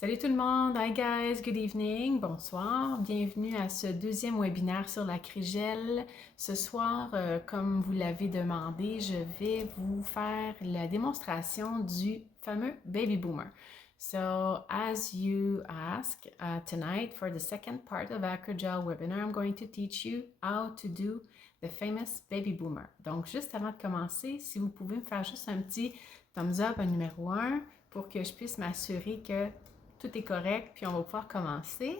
Salut tout le monde! Hi guys! Good evening! Bonsoir! Bienvenue à ce deuxième webinaire sur la Crigelle. Ce soir, comme vous l'avez demandé, je vais vous faire la démonstration du fameux Baby Boomer. So, as you ask, tonight for the second part of Acrogel webinar, I'm going to teach you how to do the famous Baby Boomer. Donc, juste avant de commencer, si vous pouvez me faire juste un petit thumbs up, un numéro 1, pour que je puisse m'assurer que tout est correct, puis on va pouvoir commencer.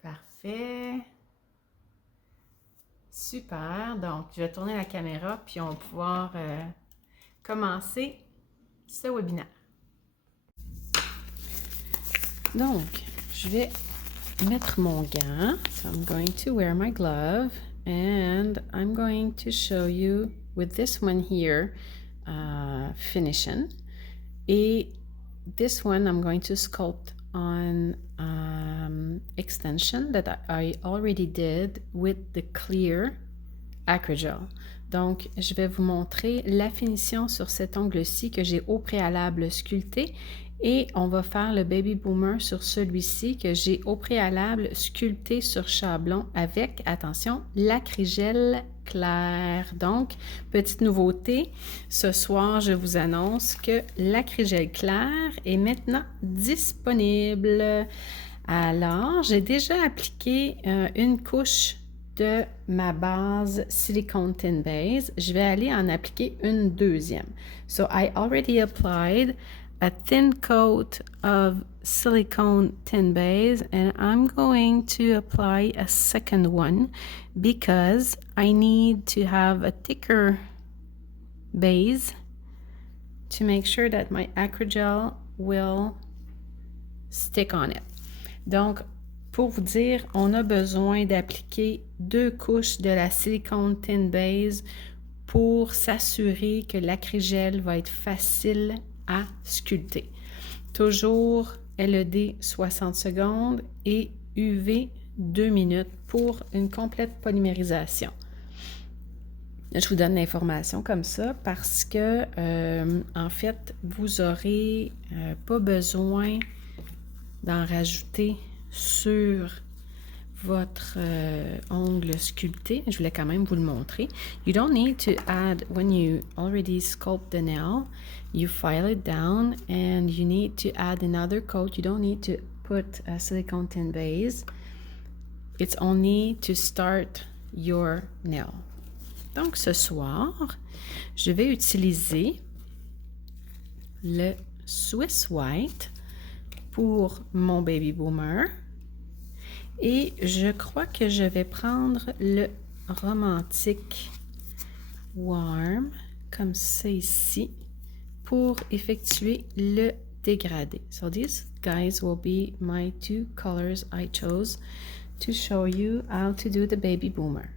Parfait. Super. Donc, je vais tourner la caméra, puis on va pouvoir commencer ce webinaire. Donc, je vais mettre mon gant. So I'm going to wear my glove, and I'm going to show you with this one here, finishing. Et this one I'm going to sculpt on extension that I already did with the clear Acrogel. Donc, je vais vous montrer la finition sur cet ongle-ci que j'ai au préalable sculpté et on va faire le Baby Boomer sur celui-ci que j'ai au préalable sculpté sur chablon avec, attention, l'Acrygel clair. Donc, petite nouveauté, ce soir, je vous annonce que l'Acrygel clair est maintenant disponible. Alors, j'ai déjà appliqué une couche de ma base Silicone Tin Base. Je vais aller en appliquer une deuxième. So, I already applied a thin coat of silicone tin base and I'm going to apply a second one because I need to have a thicker base to make sure that my Acrogel will stick on it. Donc, pour vous dire, on a besoin d'appliquer 2 couches de la silicone tin base pour s'assurer que l'acrygel va être facile à sculpter. Toujours LED 60 secondes et UV 2 minutes pour une complète polymérisation. Je vous donne l'information comme ça parce que, en fait, vous n'aurez pas besoin d'en rajouter sur votre ongle sculpté. Je voulais quand même vous le montrer. You don't need to add, when you already sculpt the nail, you file it down and you need to add another coat. You don't need to put a silicone tin base. It's only to start your nail. Donc ce soir, je vais utiliser le Swiss White pour mon Baby Boomer. Et je crois que je vais prendre le Romantic Warm, comme ça ici, pour effectuer le dégradé. So these guys will be my 2 colors I chose to show you how to do the Baby Boomer.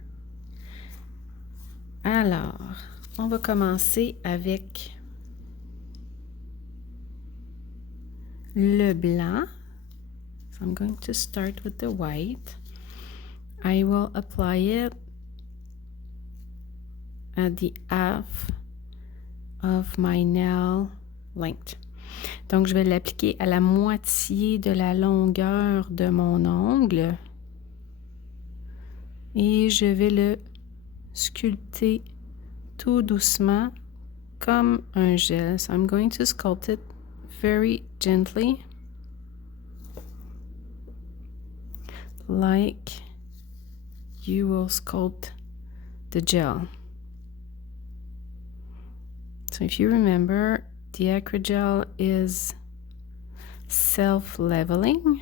Alors, on va commencer avec le blanc. So I'm going to start with the white. I will apply it at the half of my nail length. Donc, je vais l'appliquer à la moitié de la longueur de mon ongle. Et je vais le sculpter tout doucement comme un gel. So I'm going to sculpt it very gently, like you will sculpt the gel. So if you remember, the Acrogel is self-leveling,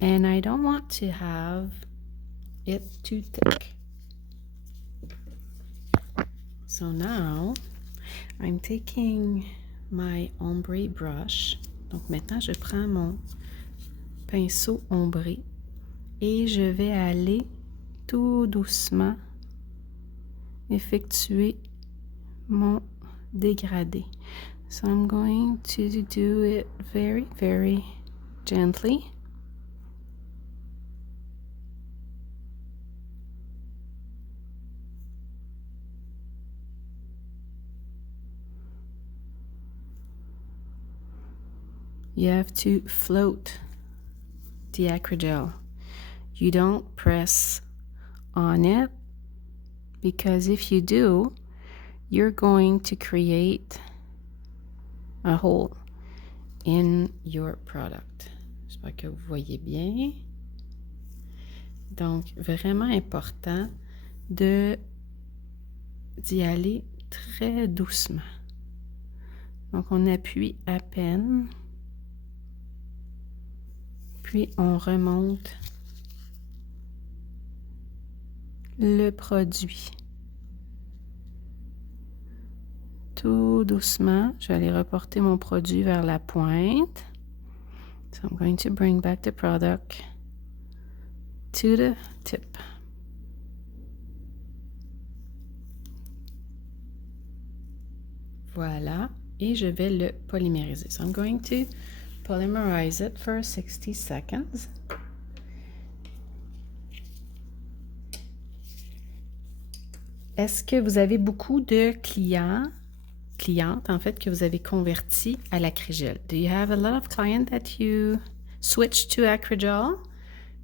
and I don't want to have it too thick. So now, I'm taking my ombre brush. Donc maintenant, je prends mon pinceau ombré et je vais aller tout doucement effectuer mon dégradé. So I'm going to do it very, very gently. You have to float the acrygel. You don't press on it because if you do, you're going to create a hole in your product. J'espère que vous voyez bien. Donc, vraiment important d'y aller très doucement. Donc, on appuie à peine, puis on remonte le produit. Tout doucement, je vais aller reporter mon produit vers la pointe. So I'm going to bring back the product to the tip. Voilà, et je vais le polymériser. So I'm going to polymerize it for 60 seconds. Est-ce que vous avez beaucoup de clientes en fait que vous avez convertis à l'acrygel? Do you have a lot of clients that you switched to acrygel?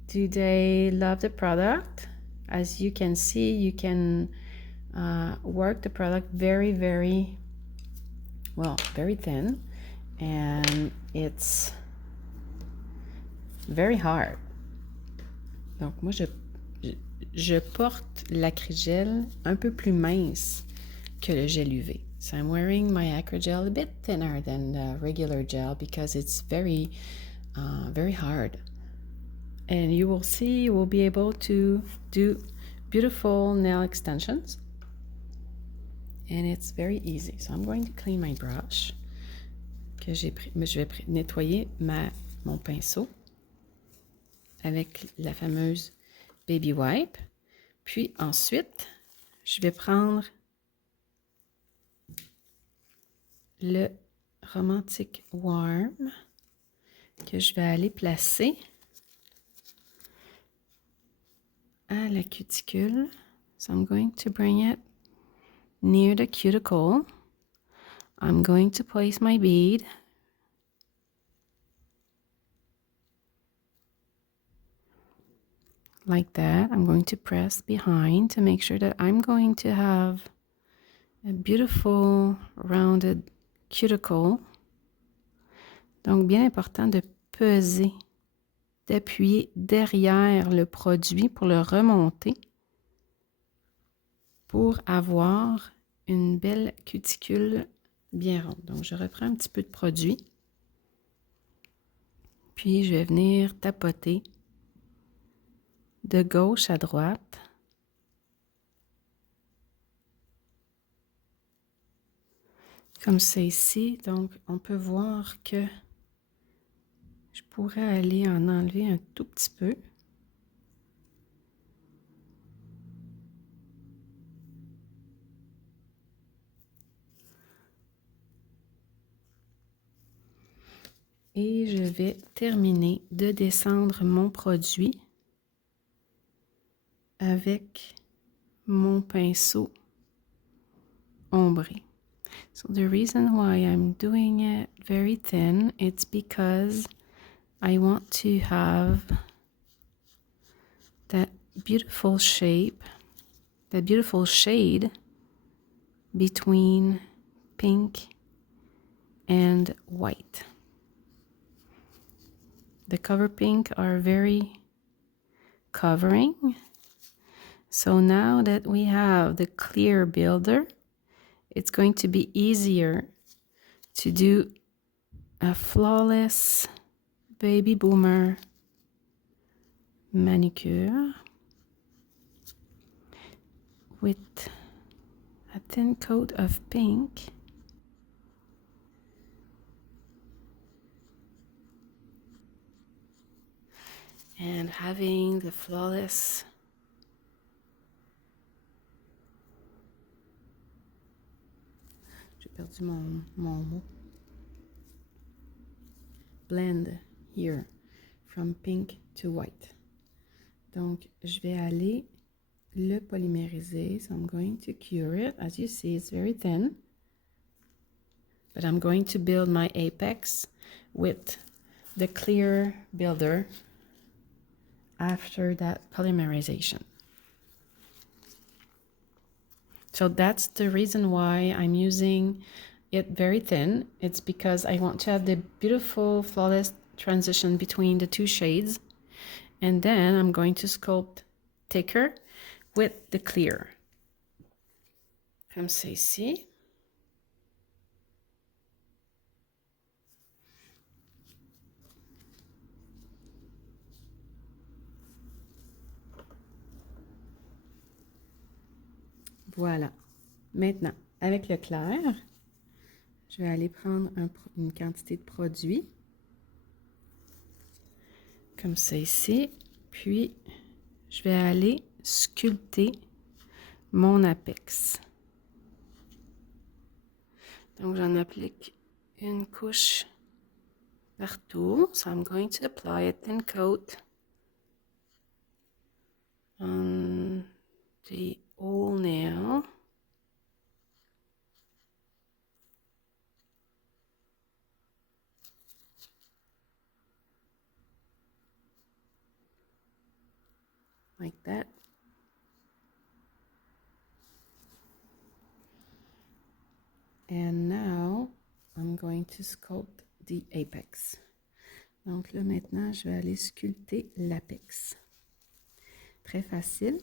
Do they love the product? As you can see, you can work the product very, very thin, and it's very hard. Donc moi je porte l'acrygel un peu plus mince que le gel UV. So I'm wearing my acrygel a bit thinner than the regular gel because it's very hard. And you will see, you will be able to do beautiful nail extensions. And it's very easy. So I'm going to clean my brush. Je vais nettoyer mon pinceau avec la fameuse Baby Wipe. Puis ensuite, je vais prendre le Romantic Warm que je vais aller placer à la cuticule. So I'm going to bring it near the cuticle. I'm going to place my bead. Like that. I'm going to press behind to make sure that I'm going to have a beautiful rounded cuticle. Donc, bien important de peser, d'appuyer derrière le produit pour le remonter pour avoir une belle cuticule bien ronde. Donc, je reprends un petit peu de produit. Puis, je vais venir tapoter de gauche à droite. Comme ça ici. Donc, on peut voir que je pourrais aller en enlever un tout petit peu. Et je vais terminer de descendre mon produit avec mon pinceau ombré. So the reason why I'm doing it very thin, it's because I want to have that beautiful shape, that beautiful shade between pink and white. The cover pink are very covering. So now that we have the clear builder, it's going to be easier to do a flawless baby boomer manicure with a thin coat of pink. And having the flawless perdu mon mot. Blend here from pink to white. Donc, je vais aller le polymériser. So I'm going to cure it. As you see, it's very thin. But I'm going to build my apex with the clear builder after that polymerization. So that's the reason why I'm using it very thin. It's because I want to have the beautiful flawless transition between the two shades. And then I'm going to sculpt thicker with the clear. Comme ça ici. Voilà. Maintenant, avec le clair, je vais aller prendre une quantité de produit, comme ça ici, puis je vais aller sculpter mon apex. Donc, j'en applique une couche partout. So I'm going to apply a thin coat on the whole nail. Like that. And now, I'm going to sculpt the apex. Donc là, maintenant, je vais aller sculpter l'apex. Très facile.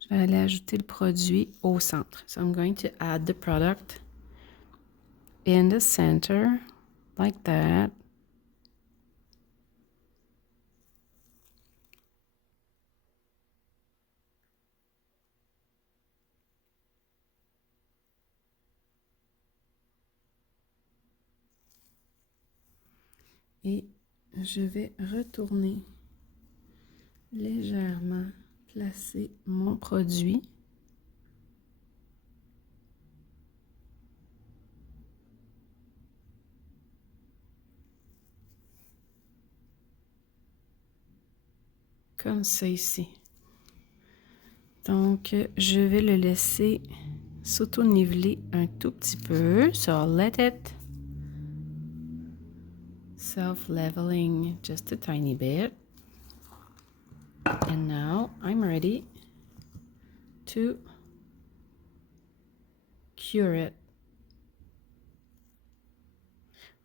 Je vais aller ajouter le produit au centre. So I'm going to add the product in the center, like that. Et je vais retourner légèrement placer mon produit. Comme ça ici. Donc, je vais le laisser s'auto-niveler un tout petit peu. So I'll let it self-leveling just a tiny bit. And now I'm ready to cure it.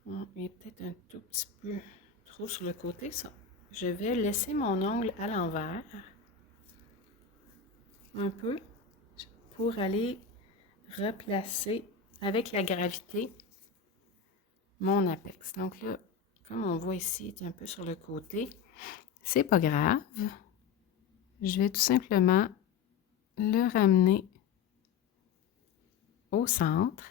Bon, il est peut-être un tout petit peu trop sur le côté, ça. Je vais laisser mon ongle à l'envers un peu pour aller replacer avec la gravité mon apex. Donc là, comme on voit ici, il est un peu sur le côté. C'est pas grave. Je vais tout simplement le ramener au centre.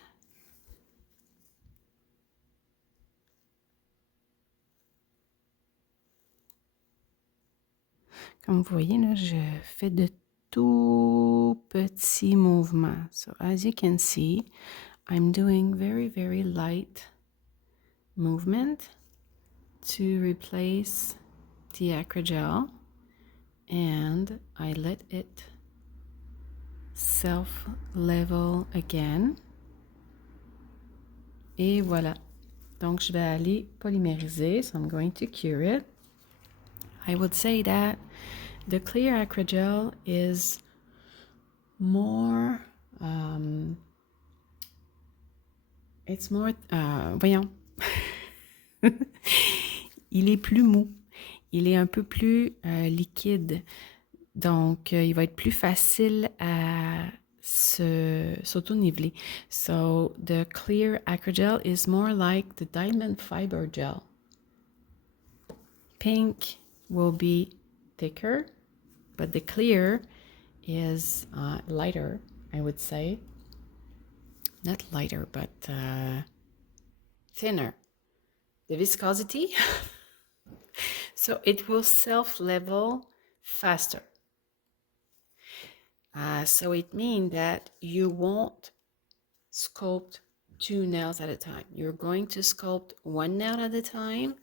Comme vous voyez, là, je fais de tout petits mouvements. So as you can see, I'm doing very, very light movement to replace the acrygel, and I let it self-level again. Et voilà. Donc, je vais aller polymériser. So I'm going to cure it. I would say that the clear acrygel is more, it's more, voyons, il est plus mou, il est un peu plus liquide, donc il va être plus facile à s'auto-niveler. So the clear acrygel is more like the diamond fiber gel. Pink will be thicker, but the clear is lighter, I would say. Not lighter, but thinner. The viscosity, so it will self-level faster. So it means that you won't sculpt two nails at a time. You're going to sculpt one nail at a time.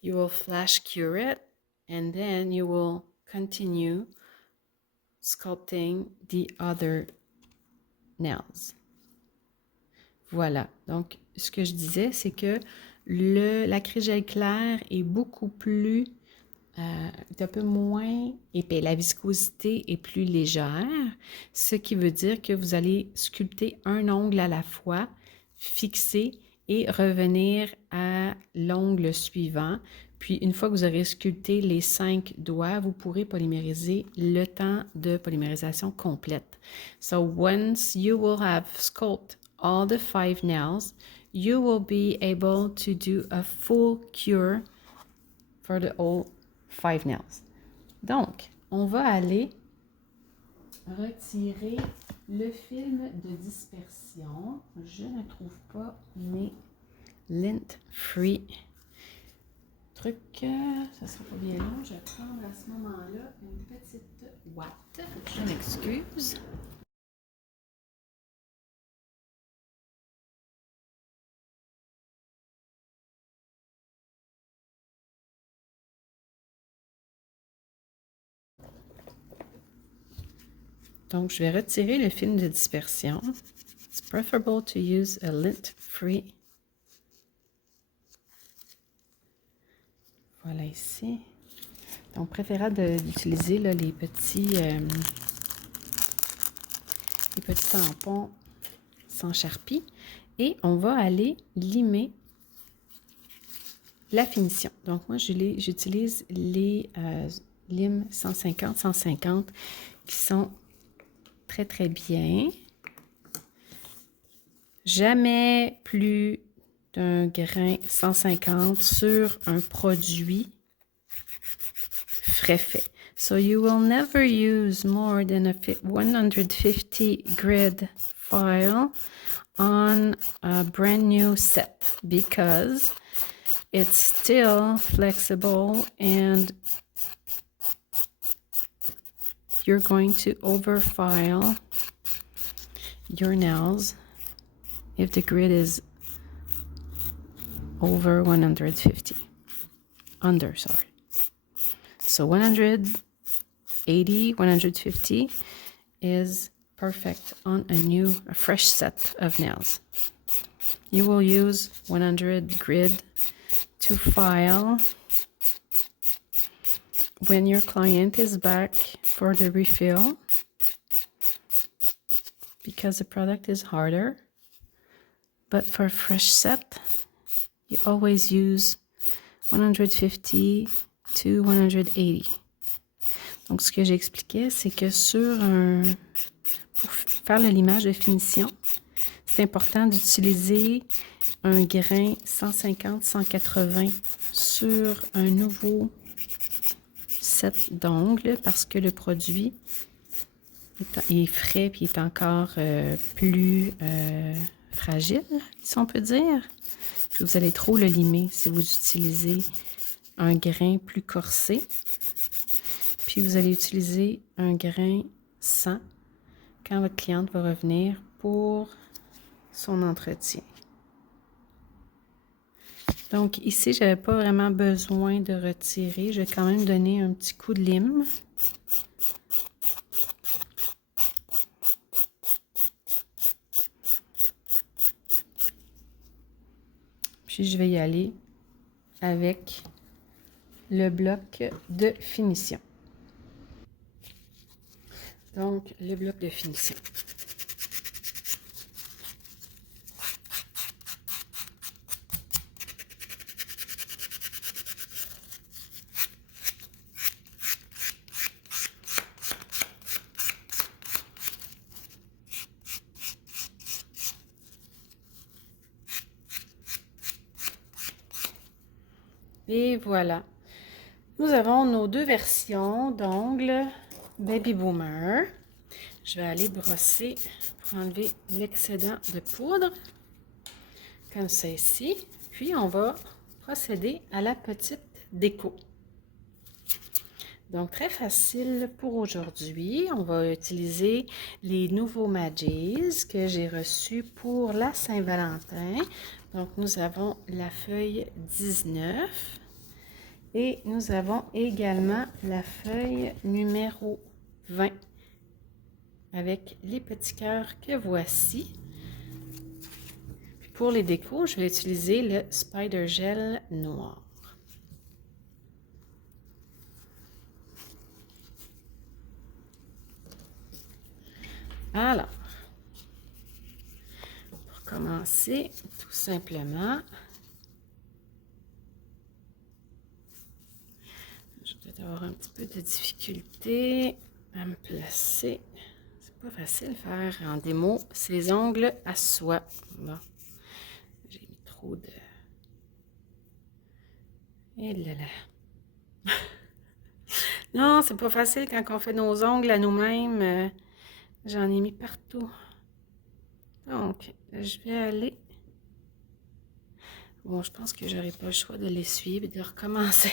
You will flash cure it, and then you will continue sculpting the other nails. Voilà. Donc, ce que je disais, c'est que l'acrygel clair est beaucoup plus, est un peu moins épais. La viscosité est plus légère, ce qui veut dire que vous allez sculpter un ongle à la fois, fixer et revenir à l'ongle suivant. Puis, une fois que vous aurez sculpté les 5 doigts, vous pourrez polymériser le temps de polymérisation complète. So, once you will have sculpted all the 5 nails, you will be able to do a full cure for the all 5 nails. Donc, on va aller retirer le film de dispersion. Je ne trouve pas mes lint-free trucs. Ça sera pas bien long. Je vais prendre à ce moment-là une petite ouate. Je m'excuse. Donc, je vais retirer le film de dispersion. It's preferable to use a lint-free. Voilà ici. Donc, préférable d'utiliser les petits tampons sans charpie. Et on va aller limer la finition. Donc, moi, j'utilise les limes 150 qui sont très, très bien. Jamais plus d'un grain 150 sur un produit frais fait. So you will never use more than a 150 grit file on a brand new set because it's still flexible and you're going to overfile your nails if the grit is over 150. Under, sorry. So 180, 150 is perfect on a fresh set of nails. You will use 100 grit to file when your client is back for the refill because the product is harder. But for a fresh set, you always use 150 to 180. Donc, ce que j'expliquais, c'est que pour faire le limage de finition, c'est important d'utiliser un grain 150-180 sur un nouveau set d'ongles parce que le produit est frais et est encore plus fragile, si on peut dire. Puis vous allez trop le limer si vous utilisez un grain plus corsé. Puis vous allez utiliser un grain 100 quand votre cliente va revenir pour son entretien. Donc ici, je n'avais pas vraiment besoin de retirer. Je vais quand même donner un petit coup de lime. Puis je vais y aller avec le bloc de finition. Donc, le bloc de finition. Et voilà. Nous avons nos deux versions d'ongles Baby Boomer. Je vais aller brosser pour enlever l'excédent de poudre. Comme ça ici. Puis, on va procéder à la petite déco. Donc, très facile pour aujourd'hui. On va utiliser les nouveaux Magis que j'ai reçus pour la Saint-Valentin. Donc, nous avons la feuille 19 et nous avons également la feuille numéro 20 avec les petits cœurs que voici. Puis pour les décos, je vais utiliser le Spider Gel noir. Alors, pour commencer, tout simplement, je vais peut-être avoir un petit peu de difficulté à me placer. C'est pas facile de faire en démo ses ongles à soi. Bon, j'ai mis trop de... Et là là. Non, c'est pas facile quand on fait nos ongles à nous-mêmes. J'en ai mis partout. Donc, je vais aller... Bon, je pense que j'aurai pas le choix de l'essuyer et de recommencer.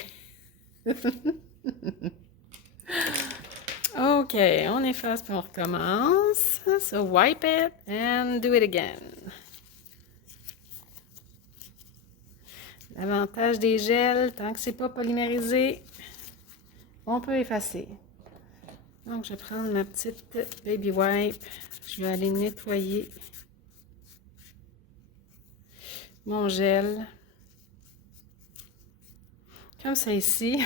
OK, on efface puis on recommence. So, wipe it and do it again. L'avantage des gels, tant que c'est pas polymérisé, on peut effacer. Donc, je vais prendre ma petite baby wipe. Je vais aller nettoyer mon gel. Comme ça ici.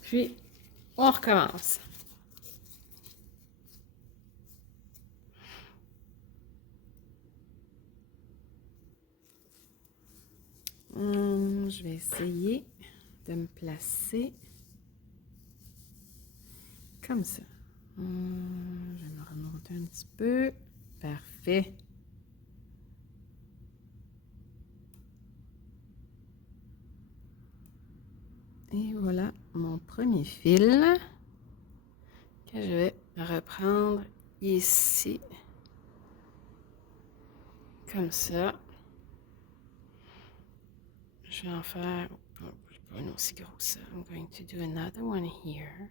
Puis, on recommence. Je vais essayer de me placer comme ça. Je vais me remonter un petit peu. Parfait. Et voilà mon premier fil que je vais reprendre ici. Comme ça. Je vais en faire pas un aussi gros que ça. I'm going to do another one here.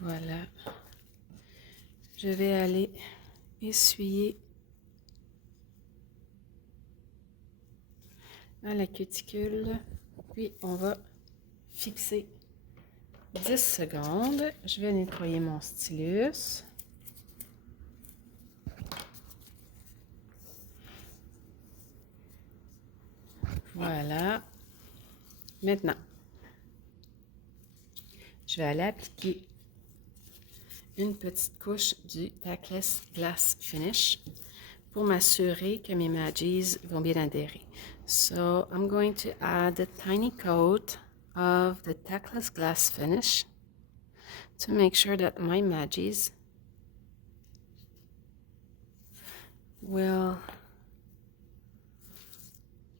Voilà. Je vais aller essuyer à la cuticule. Puis on va fixer 10 secondes. Je vais nettoyer mon stylus. Voilà. Maintenant, je vais aller appliquer une petite couche du Tactless Glass Finish pour m'assurer que mes Magis vont bien adhérer. So, I'm going to add a tiny coat of the Tactless Glass Finish to make sure that my Magis will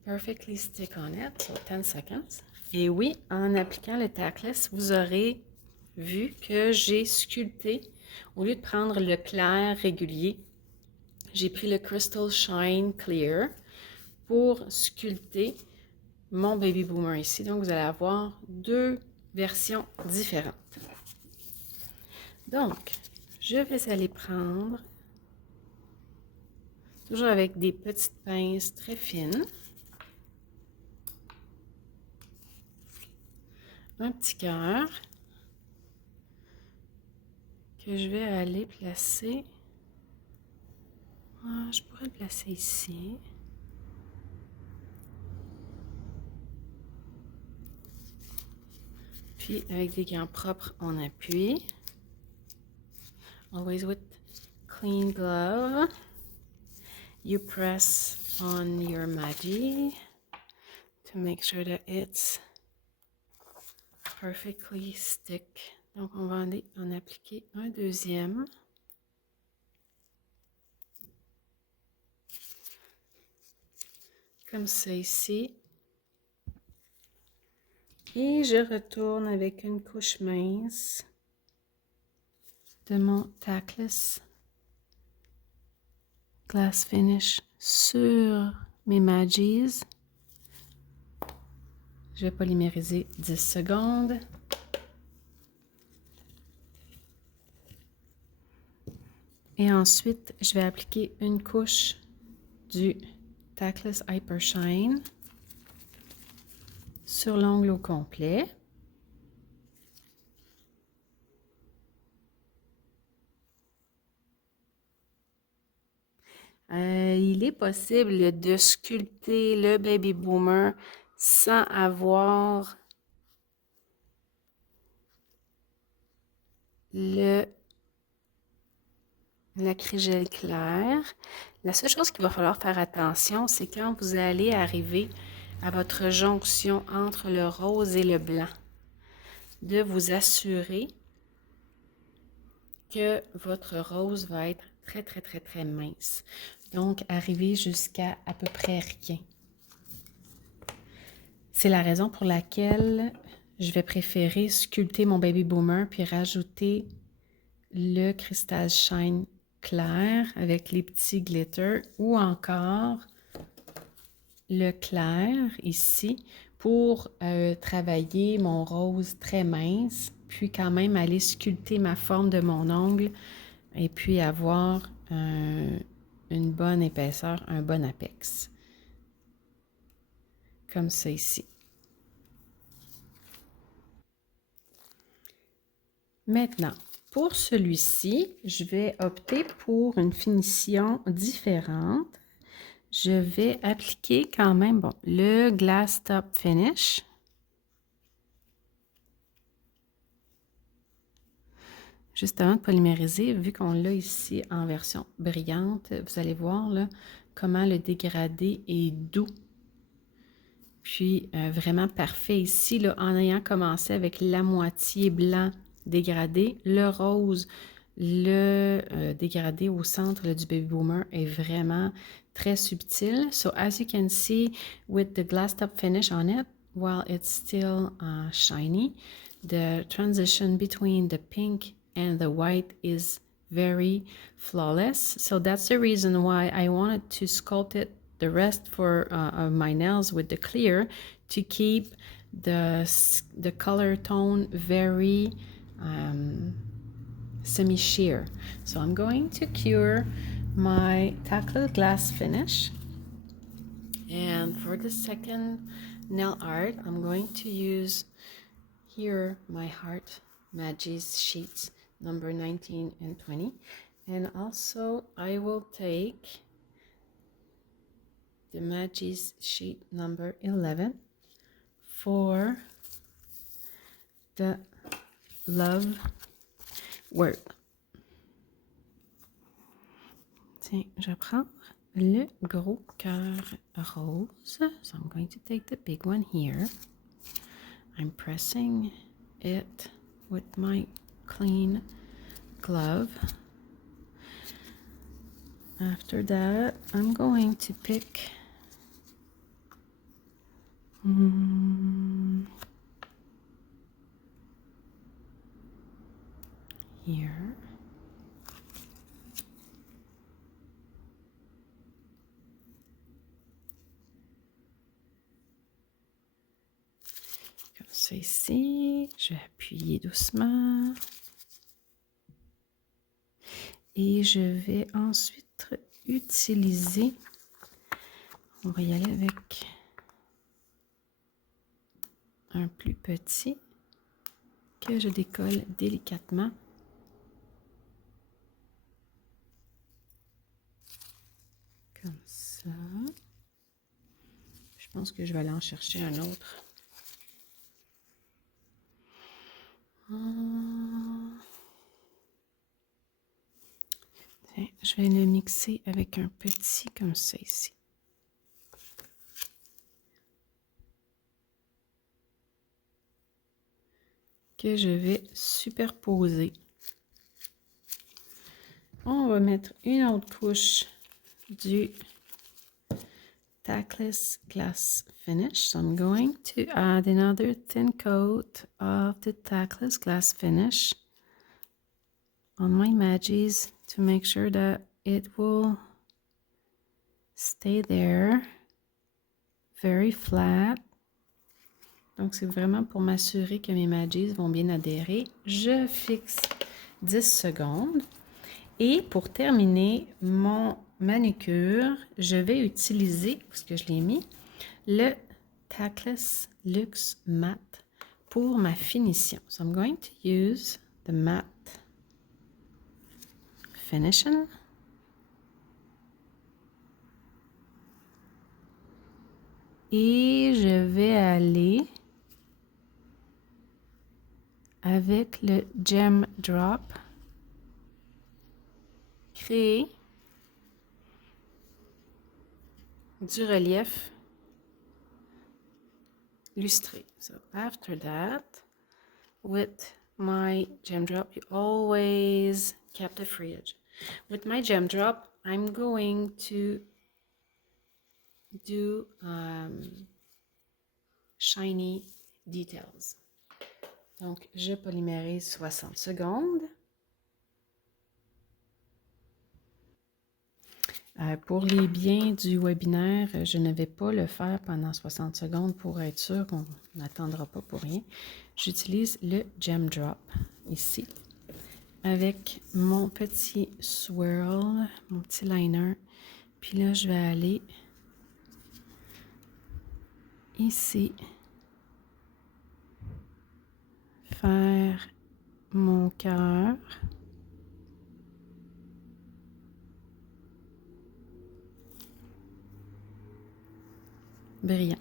perfectly stick on it, so 10 seconds. Et oui, en appliquant le Tactless, vous aurez vu que j'ai sculpté, au lieu de prendre le clair régulier, j'ai pris le Crystal Shine Clear pour sculpter mon Baby Boomer ici. Donc, vous allez avoir deux versions différentes. Donc, je vais aller prendre, toujours avec des petites pinces très fines, un petit cœur que je vais aller placer. Je pourrais le placer ici. Puis, avec des gants propres, on appuie. Always with clean glove. You press on your Magi to make sure that it's perfectly stick. Donc, on va aller en appliquer un deuxième. Comme ça ici. Et je retourne avec une couche mince de mon Tactless Glass Finish sur mes Magis. Je vais polymériser 10 secondes. Et ensuite, je vais appliquer une couche du Tactless Hyper Shine sur l'ongle au complet. Il est possible de sculpter le baby boomer sans avoir l'acrygel clair. La seule chose qu'il va falloir faire attention, c'est quand vous allez arriver à votre jonction entre le rose et le blanc, de vous assurer que votre rose va être très, très, très, très mince. Donc, arriver jusqu'à à peu près rien. C'est la raison pour laquelle je vais préférer sculpter mon baby boomer puis rajouter le Crystal Shine clair avec les petits glitters ou encore le clair ici pour travailler mon rose très mince, puis quand même aller sculpter ma forme de mon ongle et puis avoir une bonne épaisseur, un bon apex. Comme ça ici. Maintenant, pour celui-ci, je vais opter pour une finition différente. Je vais appliquer quand même le Glass Top Finish. Juste avant de polymériser, vu qu'on l'a ici en version brillante, vous allez voir là, comment le dégradé est doux. Puis vraiment parfait ici, là, en ayant commencé avec la moitié blanc dégradé, le rose, le dégradé au centre là, du baby boomer est vraiment très subtil. So as you can see with the glass top finish on it, while it's still shiny, the transition between the pink and the white is very flawless. So that's the reason why I wanted to sculpt it the rest for of my nails with the clear to keep the color tone very semi-sheer. So I'm going to cure my Tackle Glass finish. And for the second nail art, I'm going to use here my Heart Magis sheets number 19 and 20. And also I will take the Magis sheet number 11 for the love word. Tiens, je vais prendre le gros cœur rose. So I'm going to take the big one here. I'm pressing it with my clean glove. After that, I'm going to pick here. Comme ça ici, je vais appuyer doucement. Et je vais ensuite utiliser, on va y aller avec un plus petit que je décolle délicatement. Comme ça. Je pense que je vais aller en chercher un autre. Tiens, je vais le mixer avec un petit comme ça ici. Que je vais superposer. On va mettre une autre couche du Tackless Glass Finish. So I'm going to add another thin coat of the Tackless Glass Finish on my Magis to make sure that it will stay there very flat. Donc, c'est vraiment pour m'assurer que mes Magis vont bien adhérer. Je fixe 10 secondes. Et pour terminer mon manucure, je vais utiliser, parce que je l'ai mis, le Tactless Luxe Matte pour ma finition. So I'm going to use the matte finishing. Et je vais aller avec le Gem Drop, créer du relief lustré. So after that, with my Gem Drop, you always kept the fridge. With my Gem Drop, I'm going to do shiny details. Donc, je polymérise 60 secondes. Pour les biens du webinaire, je ne vais pas le faire pendant 60 secondes pour être sûr qu'on n'attendra pas pour rien. J'utilise le Gem Drop ici avec mon petit swirl, mon petit liner. Puis là, je vais aller ici faire mon cœur. Brillant.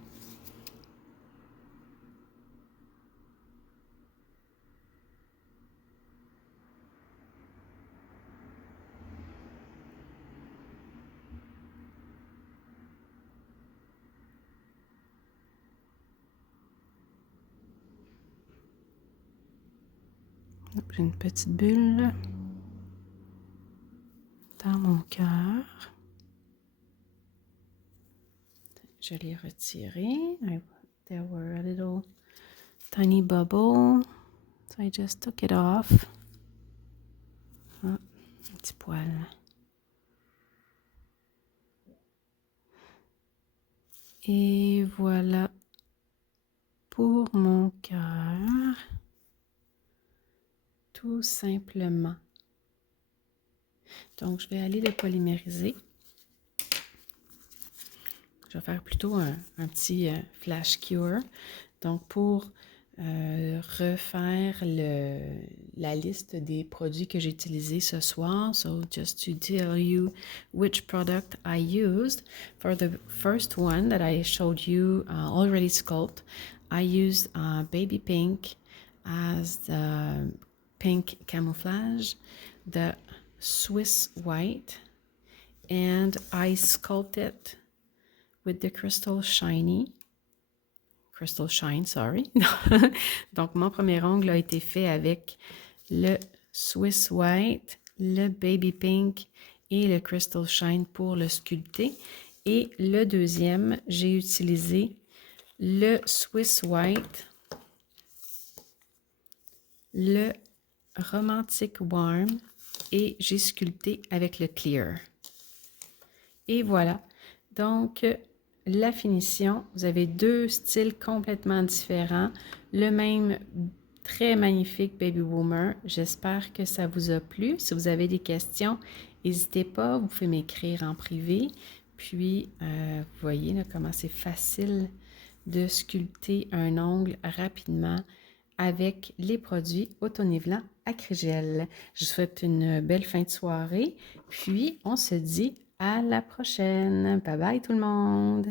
J'ai une petite bulle dans mon cœur. Je l'ai retiré. There were a little tiny bubble. So I just took it off. Ah, un petit poil. Et voilà pour mon cœur. Tout simplement. Donc, je vais aller le polymériser. Je vais faire plutôt un petit flash cure. Donc, pour refaire la liste des produits que j'ai utilisés ce soir. So, just to tell you which product I used. For the first one that I showed you already sculpt, I used Baby Pink as the pink camouflage, the Swiss White, and I sculpted with the Crystal Shine, sorry. Donc, mon premier ongle a été fait avec le Swiss White, le Baby Pink et le Crystal Shine pour le sculpter. Et le deuxième, j'ai utilisé le Swiss White, le Romantic Warm et j'ai sculpté avec le Clear. Et voilà. Donc, la finition, vous avez deux styles complètement différents. Le même très magnifique Baby Boomer. J'espère que ça vous a plu. Si vous avez des questions, n'hésitez pas. Vous pouvez m'écrire en privé. Puis, vous voyez là, comment c'est facile de sculpter un ongle rapidement avec les produits autonivelants Acrygel. Je vous souhaite une belle fin de soirée. Puis, on se dit à la prochaine. Bye bye tout le monde!